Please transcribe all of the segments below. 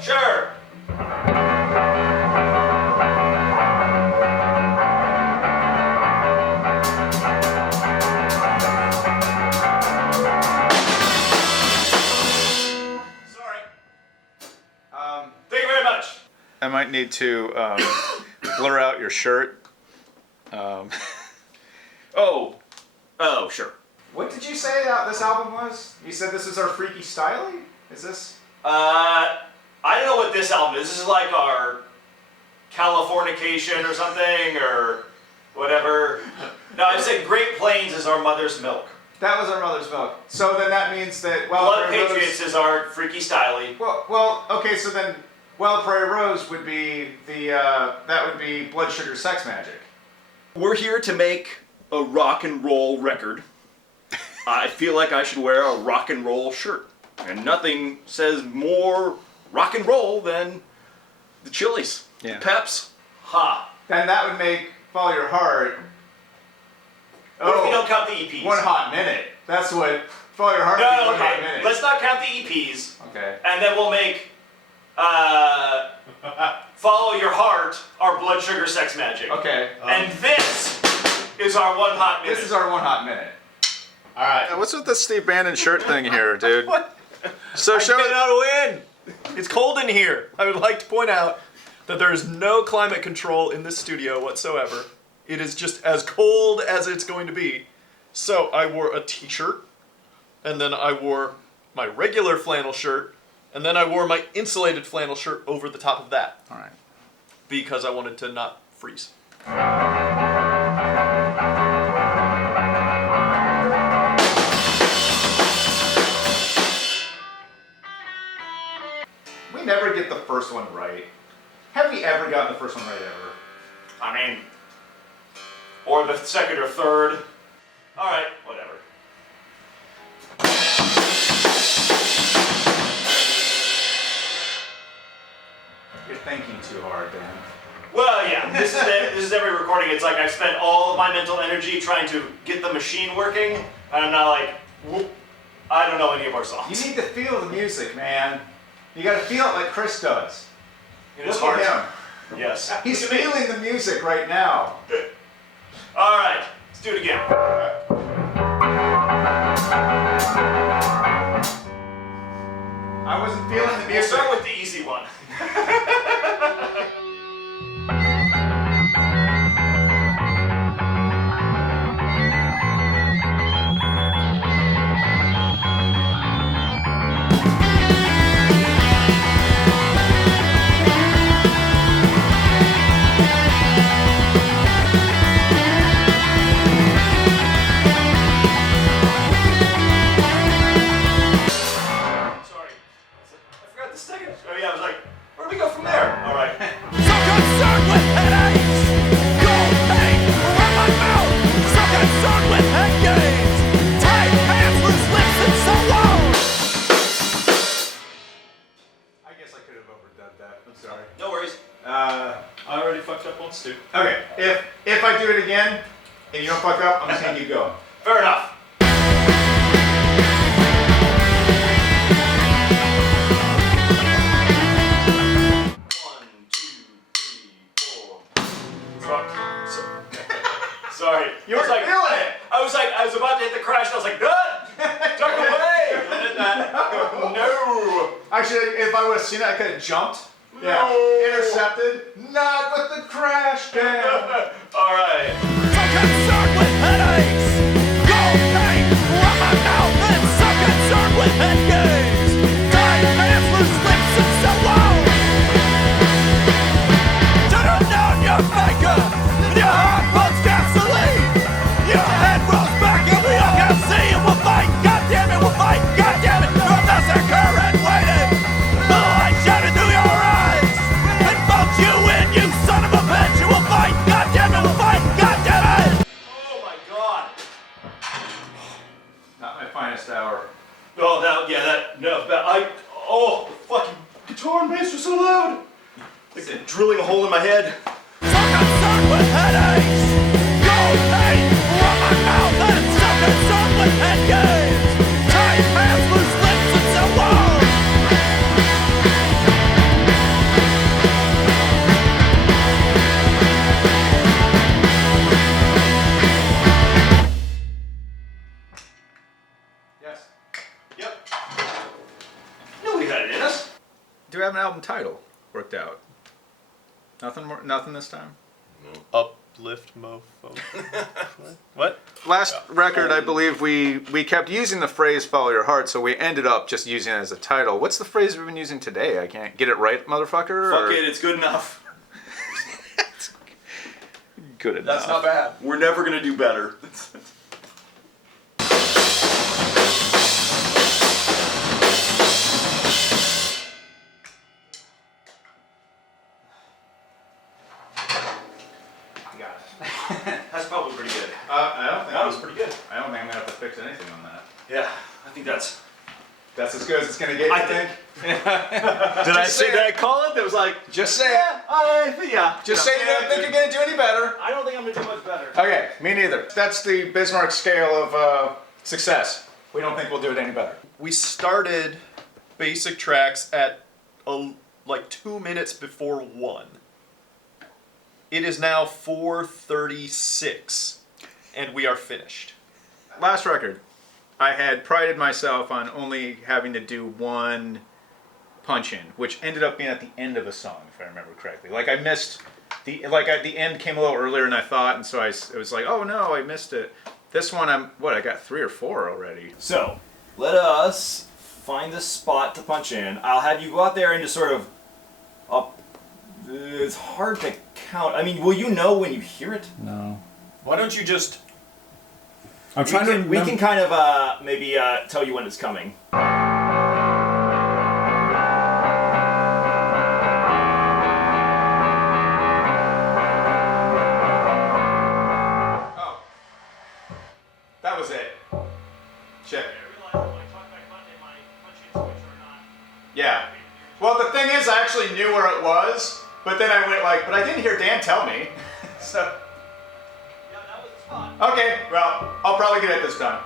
Sure. Sorry. Thank you very much. I might need to blur out your shirt. Oh, sure. What did you say this album was? You said this is our freaky styling? Is this? I don't know what this album is. This is like our Californication or something, or whatever. No, I said Great Plains is our mother's milk. That was our mother's milk. So then that means that Blood Patriots is our freaky styling. Well, okay. So then, Wild Prairie Rose would be that would be Blood Sugar Sex Magic. We're here to make a rock and roll record. I feel like I should wear a rock and roll shirt. And nothing says more rock and roll than the Chili's. Yeah. Peps. Ha. Then that would make Follow Your Heart. What if we don't count the EPs? One Hot Minute. That's what Follow Your Heart. No, One Hot okay. Minute. Let's not count the EPs. Okay. And then we'll make Follow Your Heart our Blood Sugar Sex Magic. Okay. And this is our One Hot Minute. This is our One Hot Minute. All right. What's with this Steve Bannon shirt thing here, dude? What? So I show cannot win. It's cold in here. I would like to point out that there is no climate control in this studio whatsoever. It is just as cold as it's going to be. So I wore a t-shirt, and then I wore my regular flannel shirt, and then I wore my insulated flannel shirt over the top of that. All right. Because I wanted to not freeze. We never get the first one right. Have we ever gotten the first one right ever? I mean, or the second or third. All right, whatever. You're thinking too hard, Dan. Well, yeah, this is every recording. It's like I've spent all of my mental energy trying to get the machine working, and I'm not like, whoop, I don't know any of our songs. You need to feel the music, man. You gotta feel it like Chris does. It is Look hard. at him. Yes. He's feeling the music right now. All right, let's do it again. I wasn't feeling the We'll music. start with the easy one. Sorry. I forgot the second. Oh yeah, I was like, where do we go from there? All right. So concerned with headaches, cold pain around my mouth. So concerned with head games, tight pants, loose lips, and so on. I guess I could have overdubbed that. I'm sorry. No worries. I already fucked up once too. Okay, if I do it again and you don't fuck up, I'm just gonna keep going. Fair enough. One, two, three, four. Sorry. You were feeling it. I was about to hit the crash, and I was like, duck away! And I did that. No. Actually, if I would have seen it, I could have jumped. Yeah. No. Intercepted. Not with the crash cam. All right. So concerned with headaches, cold pain around my mouth, and so concerned with head games, tight pants, loose lips, and so on. Turn down your makeup, and your heart pumps gasoline. Your head rolls back, and we all can see it. We'll fight, goddamn it, we'll fight, goddamn it. Your massacre and waiting. The light shining through your eyes, and bolt you in, you son of a bitch. You will fight, goddamn it, we'll fight, goddamn it. Oh my God. Not my finest hour. Oh, the fucking guitar and bass were so loud. Like drilling a hole in my head. So concerned with headaches, cold pain around my mouth, and so concerned with head games, tight pants, loose lips, and so on. we've had it in us. Do we have an album title worked out? Nothing more. Nothing this time. Uplift mofo. What? Last record, I believe we kept using the phrase "follow your heart," so we ended up just using it as a title. What's the phrase we've been using today? I can't get it right, motherfucker. Fuck it, it's good enough. Good enough. That's not bad. We're never gonna do better. That's probably pretty good. I don't think That was pretty good. I don't think I'm gonna have to fix anything on that. Yeah, I think that's. That's as good as it's gonna get. I you think. Did I say? Did I call it? That was like. Just say it. Yeah. Just say you don't think you're gonna do any better. I don't think I'm gonna do much better. Okay, me neither. That's the Bismarck scale of success. We don't think we'll do it any better. We started basic tracks at like 2 minutes before 1. It is now 4:36, and we are finished. Last record, I had prided myself on only having to do one punch in, which ended up being at the end of a song, if I remember correctly. Like I missed the end came a little earlier than I thought, and so it was like, oh no, I missed it. This one, I got 3 or 4 already. So, let us find the spot to punch in. I'll have you go out there and just sort of it's hard to count. I mean, will you know when you hear it? No. Why don't you just... I'm trying to remember. We can kind of maybe tell you when it's coming. Oh. That was it. Shit. Yeah. Well, the thing is, I actually knew where it was, but then I went but I didn't hear Dan tell me. So. Yeah, that was the spot. Okay, well, I'll probably get it this time.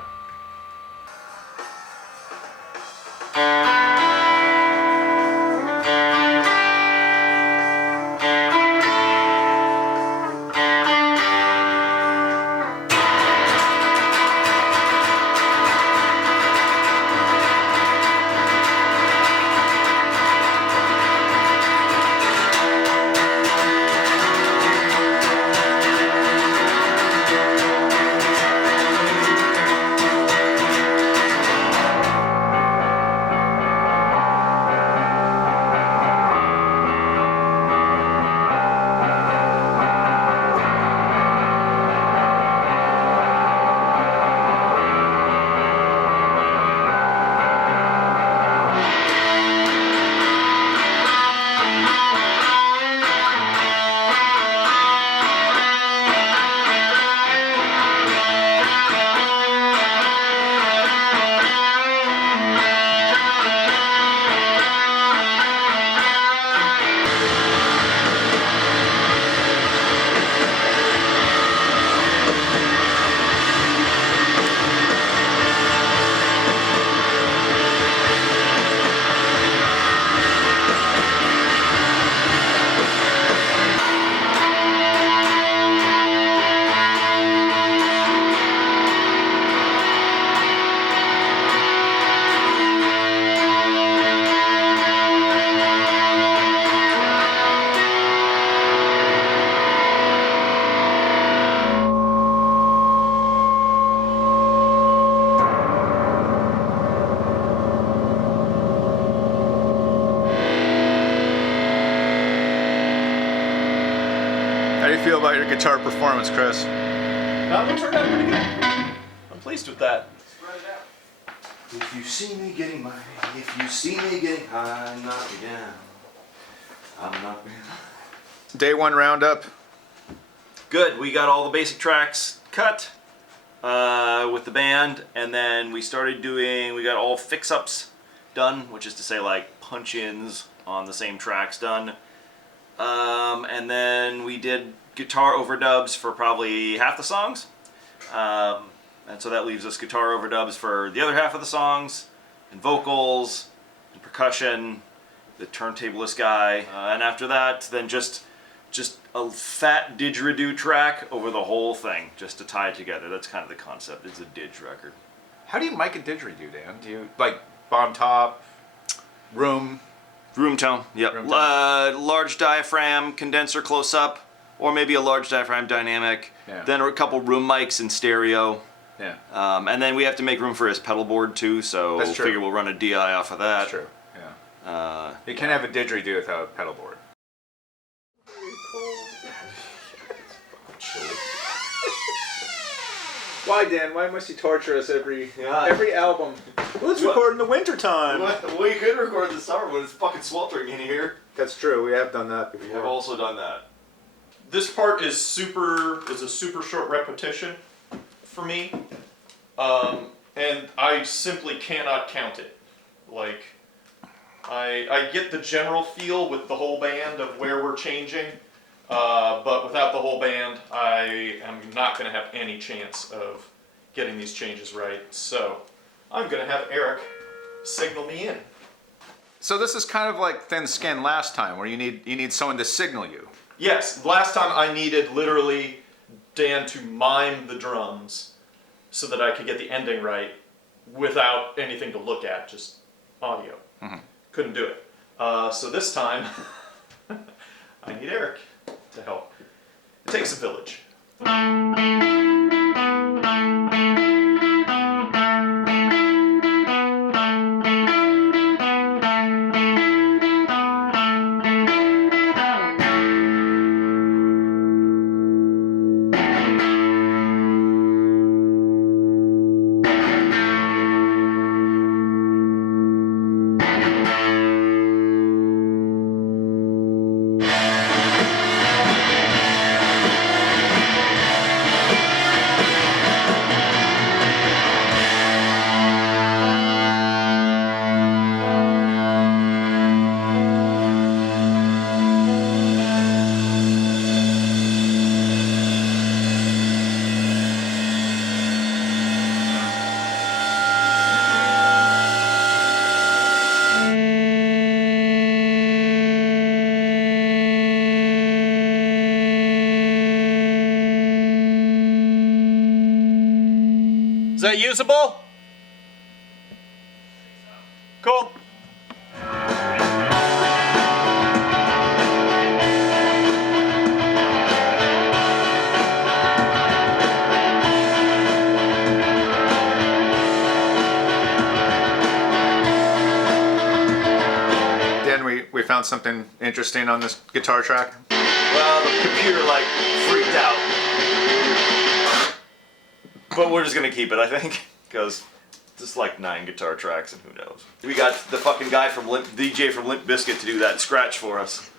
How do you feel about your guitar performance, Chris? That one turned out pretty good. I'm pleased with that. If you see me getting high, if you see me getting high, knock me down. I'm not being. Day 1 roundup. Good. We got all the basic tracks cut with the band, and then we got all fix-ups done, which is to say like punch-ins on the same tracks done. And then we did guitar overdubs for probably half the songs. And so that leaves us guitar overdubs for the other half of the songs, and vocals, and percussion, the turntablist guy. And after that, then just a fat didgeridoo track over the whole thing, just to tie it together. That's kind of the concept. It's a didge record. How do you mic a didgeridoo, Dan? Do you, like, bomb top? room. Room tone. Yep. Room tone. Large diaphragm, condenser close up, or maybe a large diaphragm dynamic. Yeah. Then a couple room mics in stereo. Yeah. And then we have to make room for his pedal board too, so That's true. figure we'll run a DI off of that. That's true. Yeah. You can't have a didgeridoo without a pedal board. Why, Dan? Why must you torture us every album? Let's record in the wintertime. We could record in the summer when it's fucking sweltering in here. That's true. We have done that We have before. also done that. This part is a super short repetition for me, and I simply cannot count it. Like, I get the general feel with the whole band of where we're changing, but without the whole band, I am not going to have any chance of getting these changes right. So I'm going to have Eric signal me in. So this is kind of like Thin Skin last time, where you need someone to signal you. Yes, last time I needed literally Dan to mime the drums so that I could get the ending right without anything to look at, just audio. Mm-hmm. Couldn't do it. So this time, I need Eric to help. It takes a village. Is that usable? Cool. Dan, we found something interesting on this guitar track. Well, the computer like freaked out. But we're just gonna keep it, I think, because just like 9 guitar tracks and who knows. We got the fucking guy from DJ from Limp Bizkit to do that scratch for us.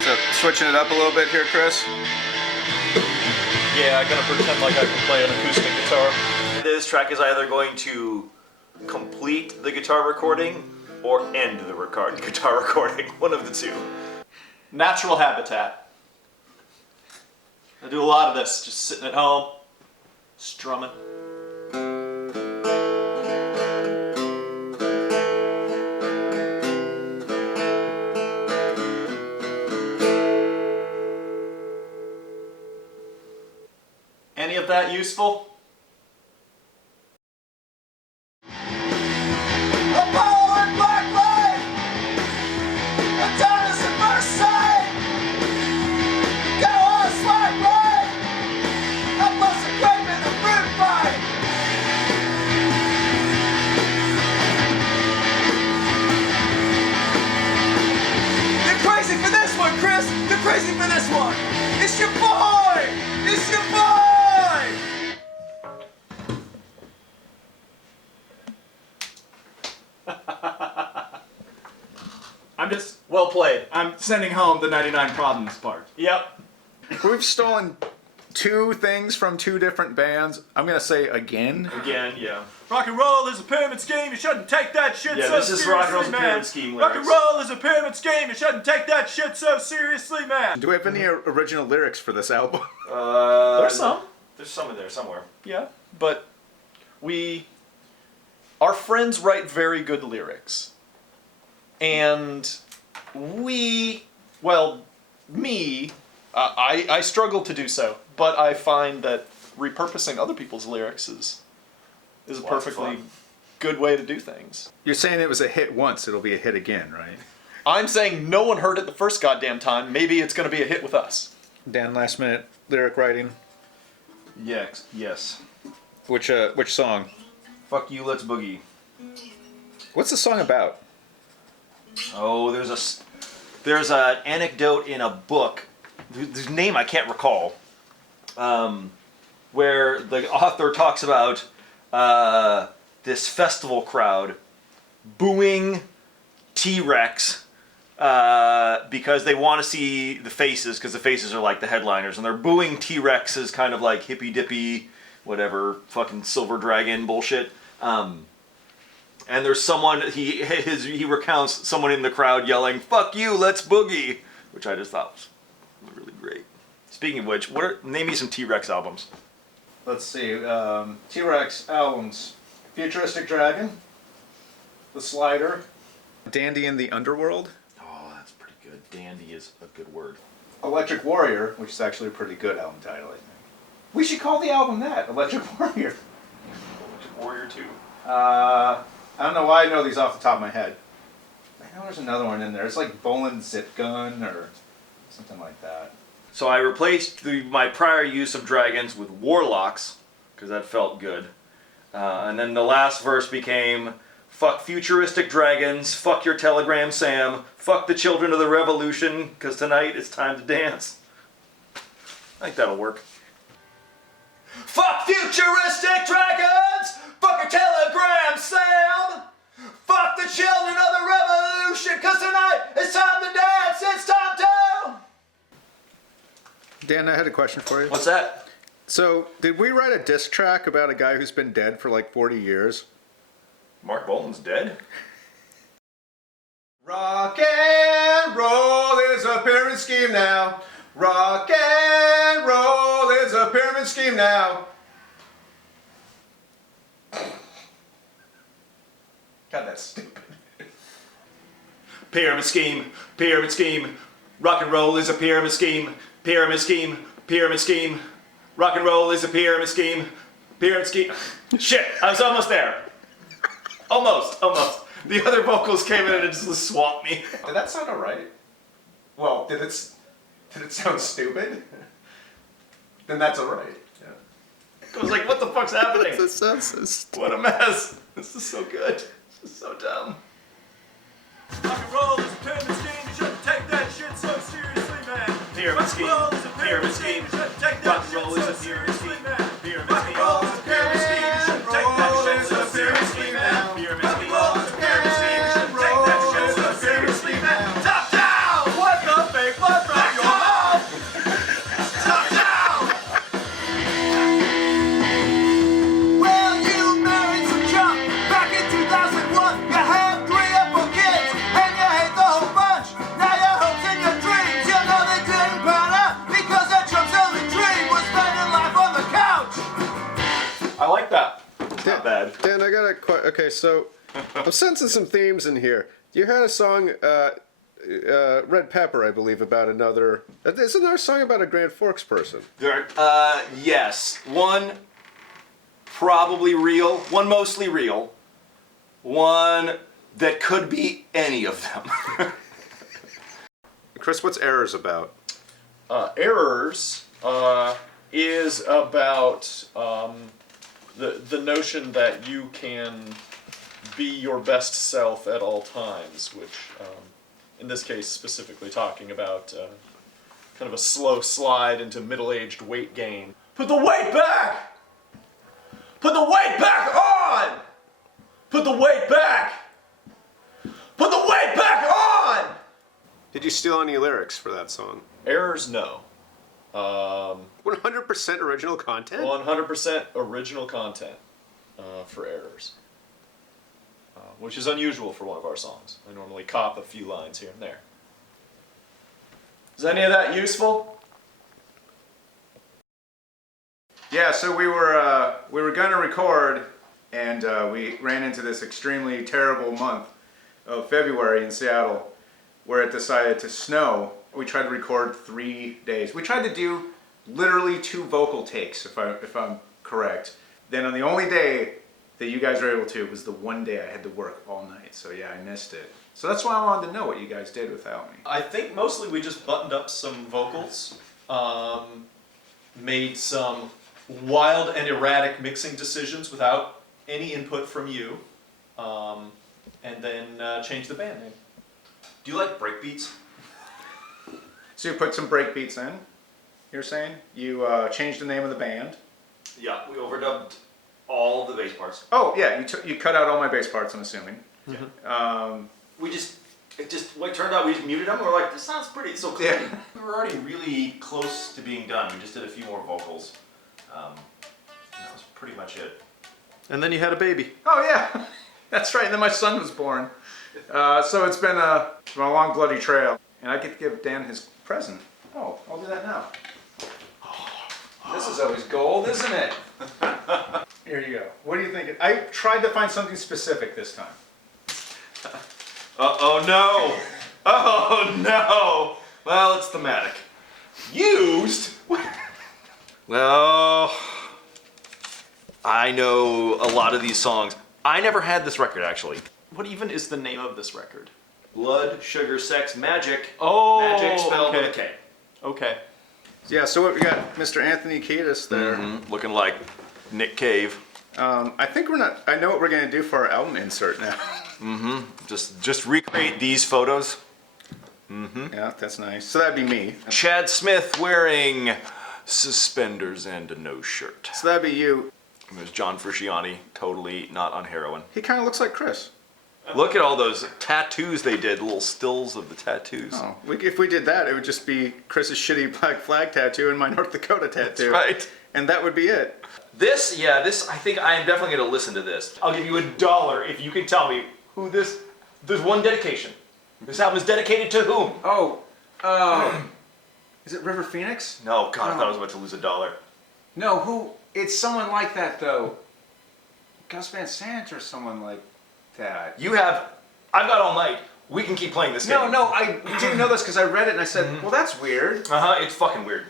So switching it up a little bit here, Chris. Yeah, I gotta pretend like I can play an acoustic guitar. This track is either going to complete the guitar recording or end the guitar recording. One of the two. Natural habitat. I do a lot of this, just sitting at home, strumming. Any of that useful? Crazy for this one! It's your boy! It's your boy! I'm just. Well played. I'm sending home the 99 problems part. Yep. We've stolen 2 things from 2 different bands. I'm gonna say again. Again, yeah. Rock and roll is a pyramid scheme. You shouldn't take that shit Yeah, so this is seriously, rock and roll's a man. pyramid scheme Rock and lyrics. roll is a pyramid scheme. You shouldn't take that shit so seriously, man. Do we have any original lyrics for this album? There's some. There's some in there somewhere. Yeah, but our friends write very good lyrics. And me, I struggle to do so, but I find that repurposing other people's lyrics is a perfectly good way to do things. You're saying it was a hit once, it'll be a hit again, right? I'm saying no one heard it the first goddamn time. Maybe it's going to be a hit with us. Dan, last minute lyric writing. Yes. Which song? Fuck you, let's boogie. What's the song about? Oh, there's an anecdote in a book, whose name I can't recall, where the author talks about this festival crowd booing T-Rex because they want to see the faces, because the faces are like the headliners, and they're booing T-Rex as kind of like hippy-dippy, whatever, fucking silver dragon bullshit. And there's someone, he recounts someone in the crowd yelling, "Fuck you, let's boogie," which I just thought was really great. Speaking of which, name me some T-Rex albums. Let's see. T-Rex albums. Futuristic Dragon. The Slider. Dandy in the Underworld. Oh, that's pretty good. Dandy is a good word. Electric Warrior, which is actually a pretty good album title, I think. We should call the album that, Electric Warrior. Electric Warrior 2. I don't know why I know these off the top of my head. I know there's another one in there. It's like Bolin Zip Gun or something like that. So I replaced my prior use of dragons with warlocks, because that felt good. And then the last verse became, "Fuck futuristic dragons, fuck your telegram Sam, fuck the children of the revolution, because tonight it's time to dance." I think that'll work. Fuck futuristic dragons, fuck your telegram Sam, fuck the children of the revolution, because tonight it's time to dance, it's time to... Dan, I had a question for you. What's that? So, did we write a diss track about a guy who's been dead for like 40 years? Mark Bolan's dead? Rock and roll is a pyramid scheme now. Rock and roll is a pyramid scheme now. God, that's stupid. Pyramid scheme, pyramid scheme. Rock and roll is a pyramid scheme. Pyramid scheme, pyramid scheme. Rock and roll is a pyramid scheme. Pyramid scheme. Shit, I was almost there. Almost. The other vocals came in and just swamped me. Did that sound alright? Well, did it sound stupid? Then that's alright. I was like, what the fuck's happening? This sounds so stupid. What a mess. This is so good. This is so dumb. Rock and roll is a pyramid scheme. You shouldn't take that shit so seriously, man. Pyramid scheme. Pyramid scheme. Rock and roll is a pyramid scheme. Pyramid scheme. Rock and roll is a pyramid scheme. You shouldn't take that shit so seriously, man. Pyramid scheme. Rock and roll is a pyramid scheme. You shouldn't take that shit so seriously, man. Top down. What the fake blood from your mouth? Top down. Well, you married some junk back in 2001. You had 3 or 4 kids, and you hate the whole bunch. Now your hopes and your dreams, you know they didn't pan out because that Trump's only dream was spending life on the couch. I like that. It's not bad. Dan, I got a question. Okay, so I'm sensing some themes in here. You had a song, Red Pepper, I believe, about another. Isn't there a song about a Grand Forks person? Yes. One probably real, one mostly real, one that could be any of them. Chris, what's Errors about? Errors is about the notion that you can be your best self at all times, which in this case specifically talking about kind of a slow slide into middle-aged weight gain. Put the weight back! Put the weight back on! Put the weight back! Put the weight back on! Did you steal any lyrics for that song? Errors, no. 100% original content? 100% original content for Errors. Which is unusual for one of our songs. I normally cop a few lines here and there. Is any of that useful? Yeah, so we were gonna record, and we ran into this extremely terrible month of February in Seattle, where it decided to snow We tried to record 3 days. We tried to do literally 2 vocal takes, if I'm correct. Then on the only day that you guys were able to was the one day I had to work all night. So yeah, I missed it. So that's why I wanted to know what you guys did without me. I think mostly we just buttoned up some vocals, made some wild and erratic mixing decisions without any input from you, and then changed the band name. Do you like breakbeats? So you put some break beats in, you're saying? You changed the name of the band. Yeah, we overdubbed all the bass parts. Oh yeah, you cut out all my bass parts, I'm assuming. It turned out we just muted them. We're like, this sounds pretty so clean. Yeah. We were already really close to being done. We just did a few more vocals. And that was pretty much it. And then you had a baby. Oh yeah, that's right. And then my son was born. So it's been a long bloody trail, and I get to give Dan his present. Oh, I'll do that now. This is always gold, isn't it? Here you go. What do you think? I tried to find something specific this time. Oh no! Oh no! Well, it's thematic. Used? Well, I know a lot of these songs. I never had this record actually. What even is the name of this record? Blood, Sugar, Sex, Magic. Oh, Magic spelled okay. with a K. Okay. Yeah, so what we got, Mr. Anthony Kiedis there. Looking like Nick Cave. I think we're not. I know what we're gonna do for our album insert now. Just recreate these photos. Yeah, that's nice. So that'd be me. Chad Smith wearing suspenders and a no shirt. So that'd be you. And there's John Frusciante, totally not on heroin. He kind of looks like Chris. Look at all those tattoos they did, little stills of the tattoos. Oh, if we did that, it would just be Chris's shitty black flag tattoo and my North Dakota tattoo. Right. And that would be it. This, I think I am definitely going to listen to this. I'll give you $1 if you can tell me who there's one dedication. This album is dedicated to whom? Is it River Phoenix? No, God, I thought I was about to lose $1. No, who? It's someone like that though. Gus Van Sant or someone like that. I've got all night. We can keep playing this game. No, I didn't know this because I read it and I said, well, that's weird. It's fucking weird.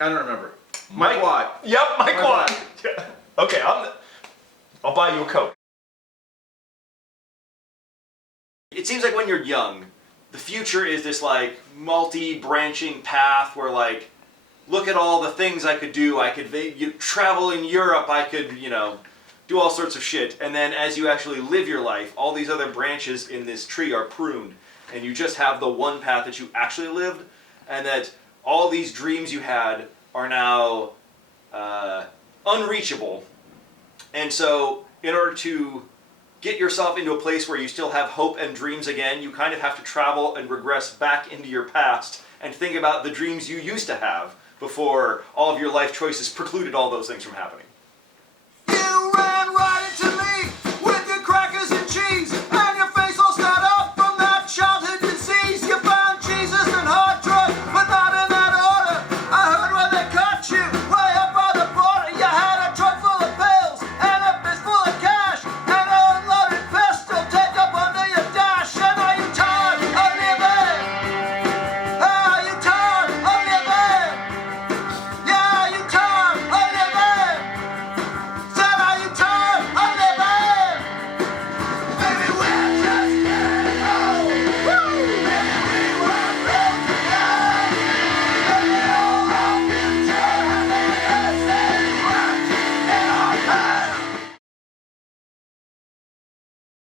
I don't remember. Mike Watt. Yep, Mike Mike Watt. Watt. Yeah. Okay, I'll buy you a Coke. It seems like when you're young, the future is this like multi-branching path where like, look at all the things I could do. I could travel in Europe. I could, do all sorts of shit. And then as you actually live your life, all these other branches in this tree are pruned. And you just have the one path that you actually lived. And that all these dreams you had are now unreachable. And so in order to get yourself into a place where you still have hope and dreams again, you kind of have to travel and regress back into your past and think about the dreams you used to have before all of your life choices precluded all those things from happening.